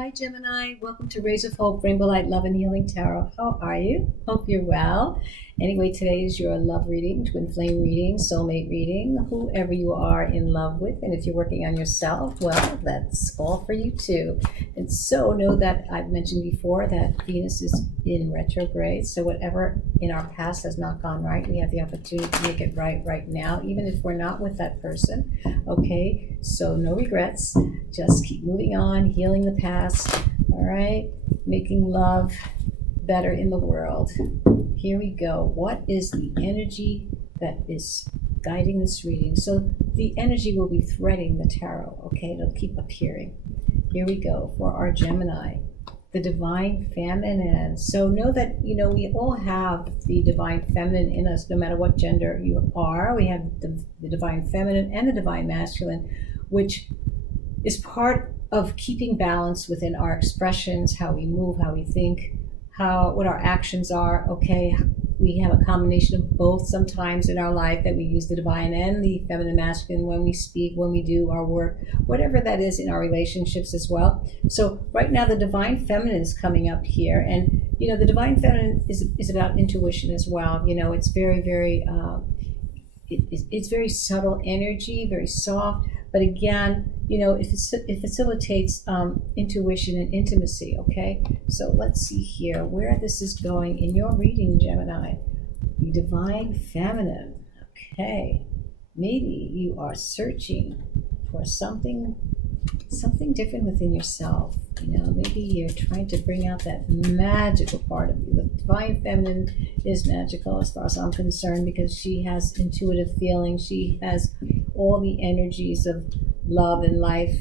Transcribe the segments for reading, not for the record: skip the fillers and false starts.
Hi, Gemini. Welcome to Rays of Hope, Rainbow Light, Love and Healing Tarot. How are you? Hope you're well. Anyway, today is your love reading, twin flame reading, soulmate reading, whoever you are in love with. And if you're working on yourself, well, that's all for you too. And so know that I've mentioned before that Venus is in retrograde. So whatever in our past has not gone right, we have the opportunity to make it right now, even if we're not with that person. Okay, so no regrets. Just keep moving on, healing the past. All right, making love better in the world. Here we go. What is the energy that is guiding this reading? So the energy will be threading the tarot. Okay, it'll keep appearing. Here we go for our Gemini, the divine feminine. So know that, we all have the divine feminine in us, no matter what gender you are. We have the divine feminine and the divine masculine, which is part of keeping balance within our expressions, how we move, how we think, what our actions are. Okay, we have a combination of both sometimes in our life, that we use the divine and the feminine masculine when we speak, when we do our work, whatever that is in our relationships as well. So right now the divine feminine is coming up here, and the divine feminine is about intuition as well. It's very it's very subtle energy, very soft, but again, it facilitates intuition and intimacy. Okay, so let's see here where this is going in your reading, Gemini. The divine feminine. Okay, maybe you are searching for something different within yourself. Maybe you're trying to bring out that magical part of you. The divine feminine is magical as far as I'm concerned, because she has intuitive feeling. She has all the energies of love and life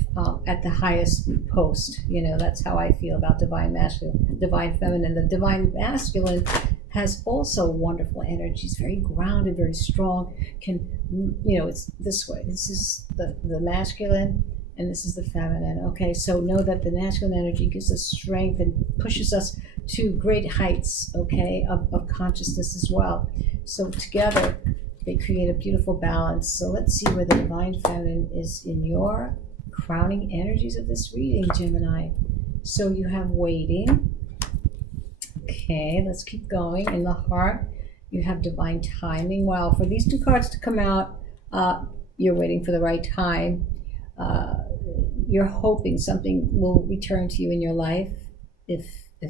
at the highest post. That's how I feel about divine masculine, divine feminine. The divine masculine has also wonderful energies, very grounded, very strong. It's this way. This is the masculine, and this is the feminine. Okay, so know that the masculine energy gives us strength and pushes us to great heights, okay, of consciousness as well. So together they create a beautiful balance. So let's see where the divine feminine is in your crowning energies of this reading, Gemini. So you have waiting. Okay, let's keep going. In the heart, you have divine timing. Wow, for these two cards to come out, you're waiting for the right time. You're hoping something will return to you in your life, if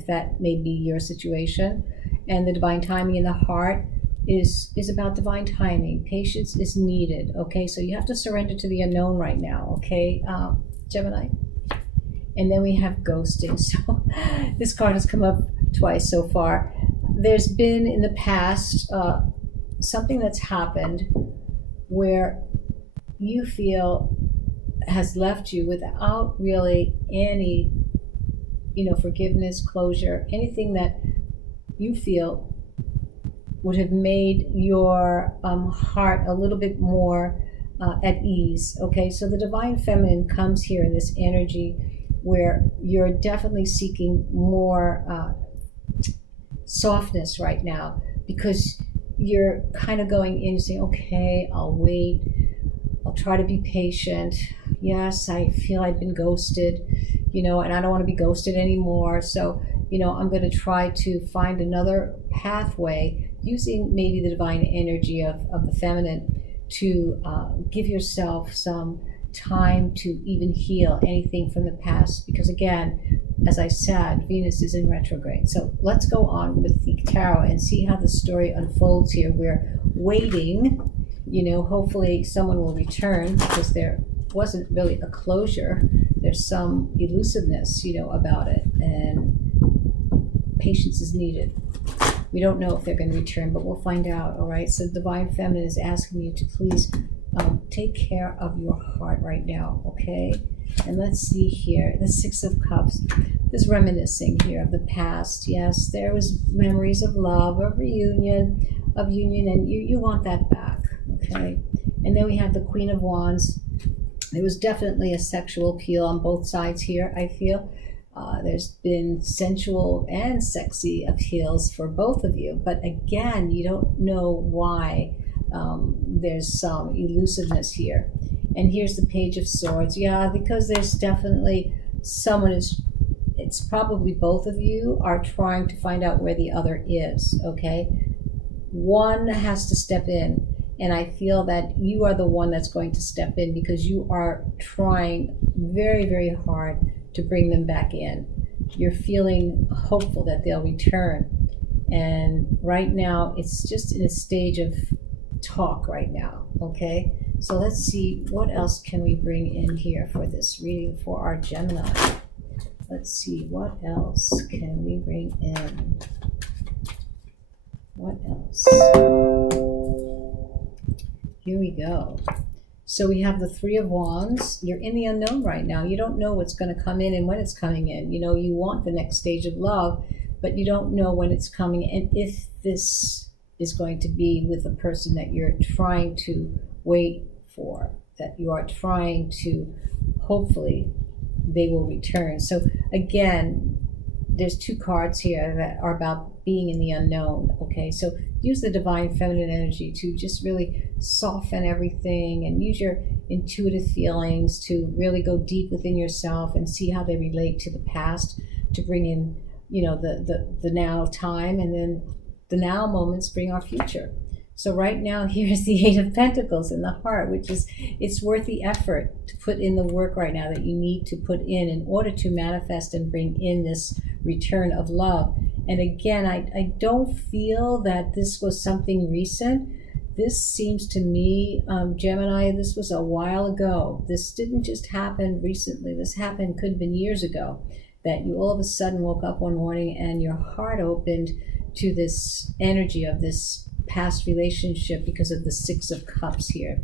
that may be your situation. And the divine timing in the heart is about divine timing. Patience is needed. Okay, so you have to surrender to the unknown right now. Okay, Gemini. And then we have ghosting. So this card has come up twice so far. There's been in the past something that's happened where you feel has left you without really any, forgiveness, closure, anything that you feel would have made your heart a little bit more at ease. Okay, so the divine feminine comes here in this energy where you're definitely seeking more softness right now, because you're kind of going in saying, okay, I'll wait, I'll try to be patient. Yes, I feel I've been ghosted, and I don't want to be ghosted anymore. So, I'm going to try to find another pathway using maybe the divine energy of the feminine to give yourself some time to even heal anything from the past. Because again, as I said, Venus is in retrograde. So let's go on with the tarot and see how the story unfolds here. We're waiting, hopefully someone will return, because there wasn't really a closure. There's some elusiveness, about it, and patience is needed. We don't know if they're going to return, but we'll find out. All right, so divine feminine is asking you to please take care of your heart right now. Okay, and let's see here, the Six of Cups is reminiscing here of the past. Yes, there was memories of love, of reunion, and you want that back. Okay, and then we have the Queen of Wands. There was definitely a sexual appeal on both sides here, I feel. There's been sensual and sexy appeals for both of you. But again, you don't know why. There's some elusiveness here. And here's the Page of Swords. Yeah, because there's definitely someone is it's probably both of you are trying to find out where the other is, okay? One has to step in, and I feel that you are the one that's going to step in because you are trying very, very hard to bring them back in. You're feeling hopeful that they'll return. And right now, it's just in a stage of talk right now, okay? So let's see, what else can we bring in here for this reading for our Gemini? Let's see, what else can we bring in? What else? Here we go. So we have the Three of Wands. You're in the unknown right now. You don't know what's going to come in and when it's coming in. You know, you want the next stage of love, but you don't know when it's coming and if this is going to be with a person that you're trying to wait for, that you are trying to, hopefully, they will return. So again, there's two cards here that are about being in the unknown, okay? So use the divine feminine energy to just really soften everything and use your intuitive feelings to really go deep within yourself and see how they relate to the past, to bring in, you know, the now time, and then the now moments bring our future. So right now, here's the Eight of Pentacles in the heart, which is, it's worth the effort to put in the work right now that you need to put in order to manifest and bring in this return of love. And again, I don't feel that this was something recent. This seems to me, Gemini, this was a while ago. This didn't just happen recently. This happened, could have been years ago, that you all of a sudden woke up one morning and your heart opened to this energy of this past relationship because of the Six of Cups here.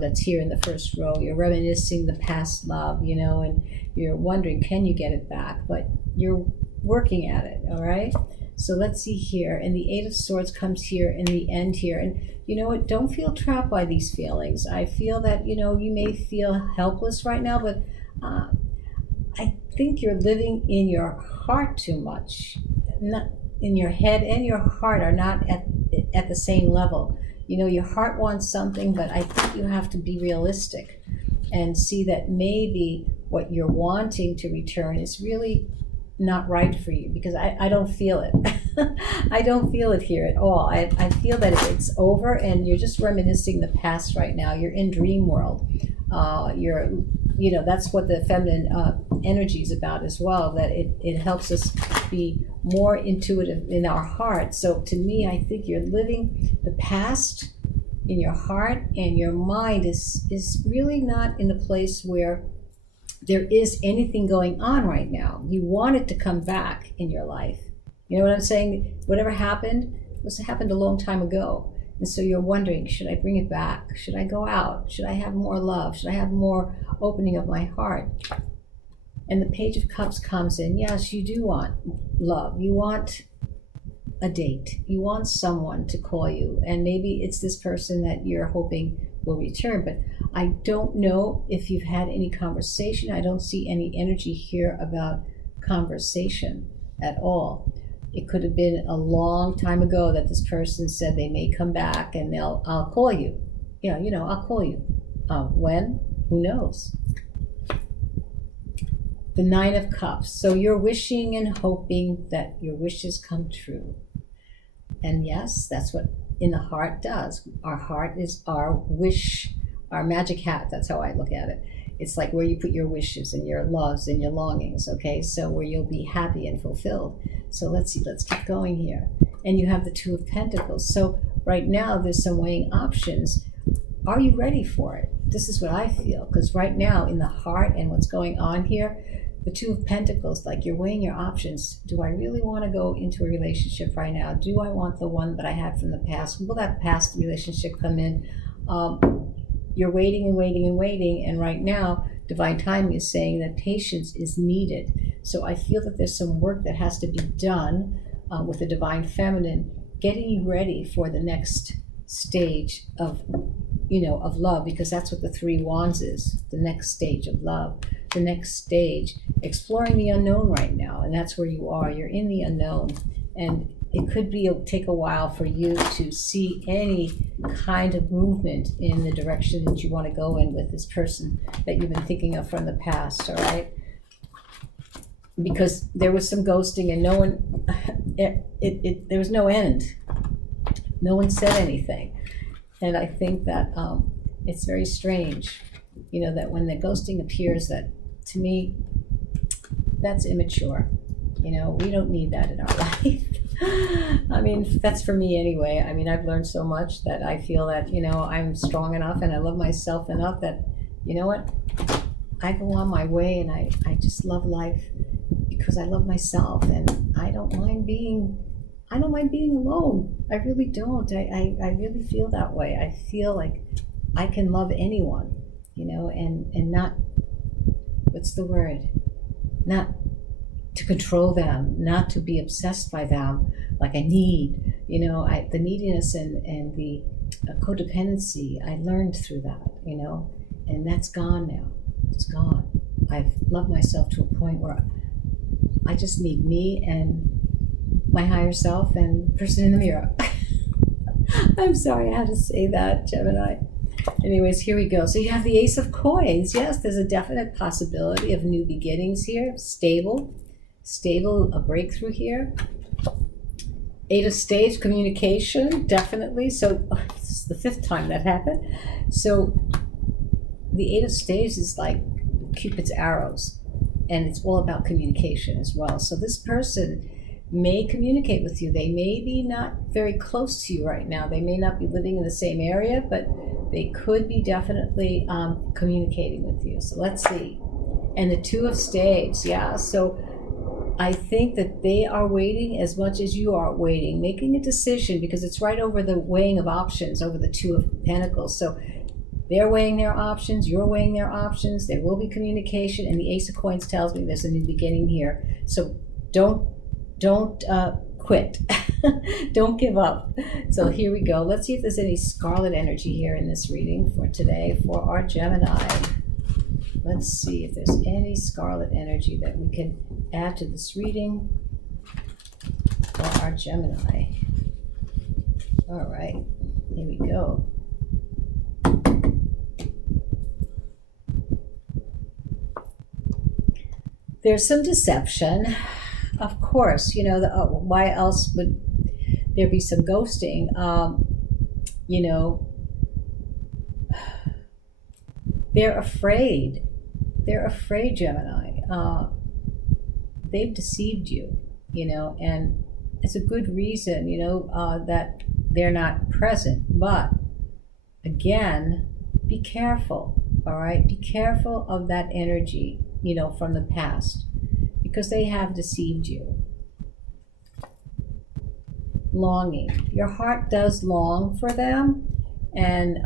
That's here in the first row. You're reminiscing the past love, you know, and you're wondering, can you get it back? But you're working at it, all right? So let's see here. And the Eight of Swords comes here in the end here. And you know what? Don't feel trapped by these feelings. I feel that, you know, you may feel helpless right now, but I think you're living in your heart too much. Not in your head and your heart are not at the same level. You know, your heart wants something, but I think you have to be realistic and see that maybe what you're wanting to return is really not right for you, because I don't feel it. I don't feel it here at all. I feel that it's over and you're just reminiscing the past right now. You're in dream world. You know, that's what the feminine energy is about as well, that it helps us be more intuitive in our heart. So to me, I think you're living the past in your heart, and your mind is really not in a place where there is anything going on right now. You want it to come back in your life. You know what I'm saying? Whatever happened happened a long time ago. And so you're wondering, should I bring it back? Should I go out? Should I have more love? Should I have more opening of my heart? And the Page of Cups comes in. Yes, you do want love. You want a date. You want someone to call you. And maybe it's this person that you're hoping will return. But I don't know if you've had any conversation. I don't see any energy here about conversation at all. It could have been a long time ago that this person said they may come back and I'll call you. Yeah, you know, I'll call you. When? Who knows? The Nine of Cups. So you're wishing and hoping that your wishes come true. And yes, that's what in the heart does. Our heart is our wish, our magic hat. That's how I look at it. It's like where you put your wishes and your loves and your longings, okay? So where you'll be happy and fulfilled. So let's see, let's keep going here. And you have the Two of Pentacles. So right now there's some weighing options. Are you ready for it? This is what I feel, because right now in the heart and what's going on here, the Two of Pentacles, like you're weighing your options. Do I really want to go into a relationship right now? Do I want the one that I had from the past? Will that past relationship come in? You're waiting and waiting and waiting, and right now divine timing is saying that patience is needed. So I feel that there's some work that has to be done with the divine feminine, getting you ready for the next stage of, you know, of love, because that's what the Three Wands is, the next stage of love, the next stage, exploring the unknown right now. And that's where you are. You're in the unknown, and it could take a while for you to see any kind of movement in the direction that you want to go in with this person that you've been thinking of from the past, all right? because there was some ghosting and no one, there was no end. No one said anything. And I think that it's very strange, that when the ghosting appears, that to me, that's immature. We don't need that in our life. I mean, that's for me anyway. I mean, I've learned so much that I feel that, I'm strong enough and I love myself enough that, you know what, I go on my way and I just love life because I love myself, and I don't mind being alone. I really don't. I really feel that way. I feel like I can love anyone, and not, what's the word? Not to control them, not to be obsessed by them, like I need, the neediness and the codependency, I learned through that, and that's gone now. It's gone. I've loved myself to a point where I just need me and my higher self and person in the mirror. I'm sorry I had to say that, Gemini. Anyways, here we go. So you have the Ace of Coins. Yes, there's a definite possibility of new beginnings here. Stable, a breakthrough here. Eight of Spades, communication, definitely. So this is the 5th time that happened. So the Eight of Spades is like Cupid's arrows, and it's all about communication as well. So this person may communicate with you. They may be not very close to you right now. They may not be living in the same area, but they could be definitely communicating with you. So let's see. And the Two of Spades, yeah. So I think that they are waiting as much as you are waiting, making a decision, because it's right over the weighing of options, over the Two of Pentacles. So they're weighing their options, you're weighing their options, there will be communication, and the Ace of Coins tells me there's a new beginning here. So don't quit. Don't give up. So here we go. Let's see if there's any scarlet energy here in this reading for today for our Gemini. Let's see if there's any scarlet energy that we can add to this reading for our Gemini. All right, here we go. There's some deception. Of course, why else would there be some ghosting? They're afraid. They're afraid, Gemini. They've deceived you, and it's a good reason, that they're not present. But again, be careful, all right? Be careful of that energy, from the past, because they have deceived you. Longing. Your heart does long for them, and,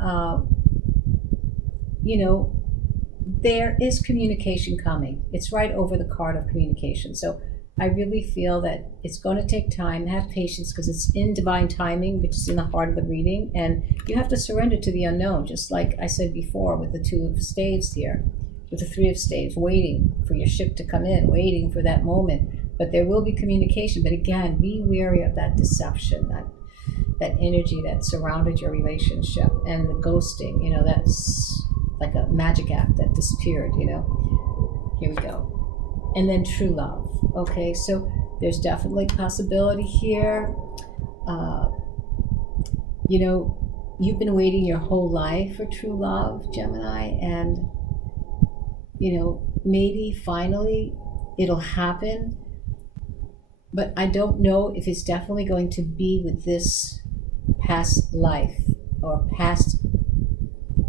there is communication coming. It's right over the card of communication. So I really feel that it's going to take time. Have patience, because it's in divine timing, which is in the heart of the reading, and you have to surrender to the unknown, just like I said before with the Two of Spades here, with the Three of Spades, waiting for your ship to come in, waiting for that moment. But there will be communication. But again, be wary of that deception, that energy that surrounded your relationship, and the ghosting, that's like a magic act that disappeared, Here we go. And then true love. Okay, so there's definitely possibility here. You've been waiting your whole life for true love, Gemini, and maybe finally it'll happen, but I don't know if it's definitely going to be with this past life or past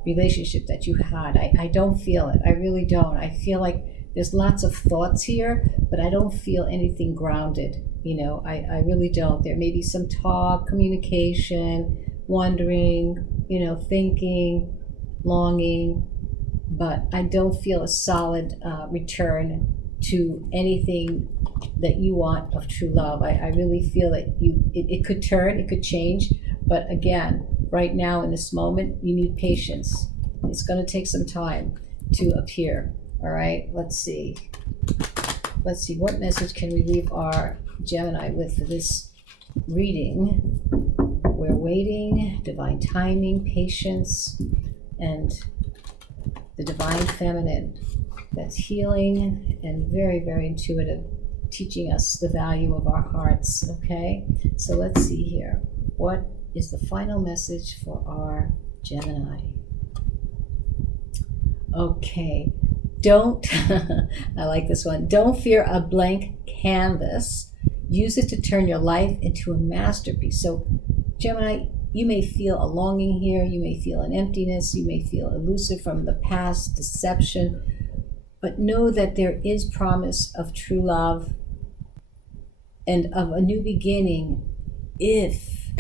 relationship that you had. I don't feel it. I really don't. I feel like there's lots of thoughts here, but I don't feel anything grounded. I really don't. There may be some talk, communication, wondering, thinking, longing, but I don't feel a solid return to anything that you want of true love. I really feel that it could turn, it could change, but again, right now in this moment, you need patience. It's going to take some time to appear. All right, let's see. What message can we leave our Gemini with for this reading? We're waiting, divine timing, patience, and the divine feminine. that's healing and very, very intuitive, teaching us the value of our hearts. Okay, so let's see here. What is the final message for our Gemini? Okay, don't, I like this one, don't fear a blank canvas. Use it to turn your life into a masterpiece. So, Gemini, you may feel a longing here, you may feel an emptiness, you may feel elusive from the past, deception, but know that there is promise of true love and of a new beginning if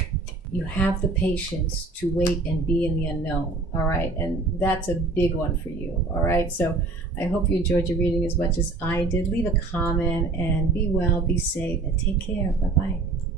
you have the patience to wait and be in the unknown. All right, and that's a big one for you. All right, so I hope you enjoyed your reading as much as I did. Leave a comment and be well, be safe, and take care. Bye-bye.